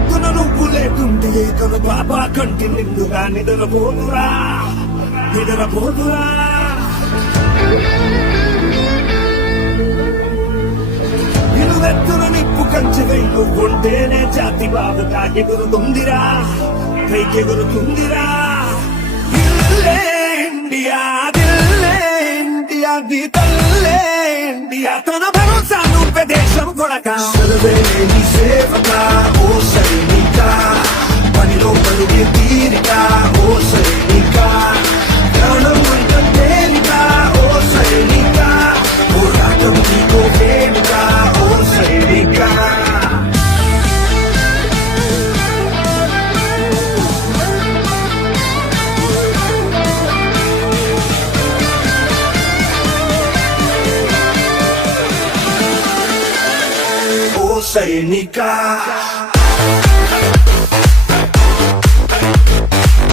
పొద్దున నువ్వు లేకుంటే తను బాబా కంటి నిండుగా నిద్రపోదురా నిద్రపోదురా. నిలువెత్తున నిప్పు కంచెగై నువ్వుంటేనే జాతి బాబుగా ఎగురుతుందిరా పైకెగురుతుందిరా. దిల్లే ఇండియా దిల్లే ఇండియా నీ తల్లే ఇండియా తన భరోసా నువ్వే దేశం కొడక. సెలవే నీ సేవక ఓ సైనిక పనిలో పలుగే తీరిక ఓ సైనిక ప్రాణం వంట తేలిక ఓ సైనిక పోరాటం నీకో వేడుక ఓ సైనిక. ఓ సైనిక